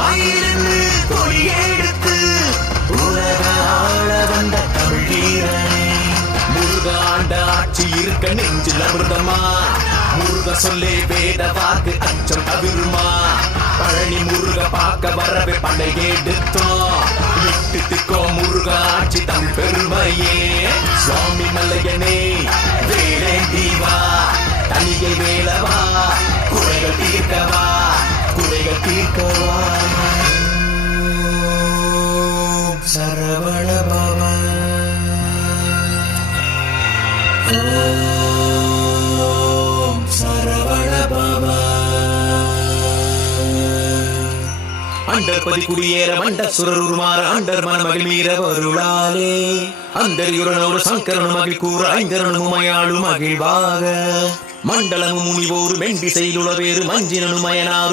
மயிலிருந்து கொடி எடுத்து உலக ஆள வந்த தமிழ் வீரனே. முருகாண்ட ஆட்சி இருக்க நெஞ்சில் அமிர்தமா, முருக சொல்லே வேத வாக்கு அச்சம் தவிருமா. பழனி முருக பார்க்க வரவே படை எடுத்தோம், விட்டுக்கோ முருக ஆட்சி தம் பெருமையே. சுவாமி மலையனே வேலேந்திவா, தனியை வேலவா, குறைகள் தீர்க்கவா, குறைகள் தீர்க்கவா. சரவண பவா, சரவண பவா. அண்டர் பதி குடியேற மண்ட சுரருமாற அண்டர் மனமகிழ் மீற வருளாலே. அந்தரியுரனோடு சங்கரனு மகிழ் கூற ஐங்கரனு மயாளும் மகிழ்வாக. மண்டலமும் முனிவோரு மெண்டிசையிலுளவேறு மஞ்சினனு மயனாறு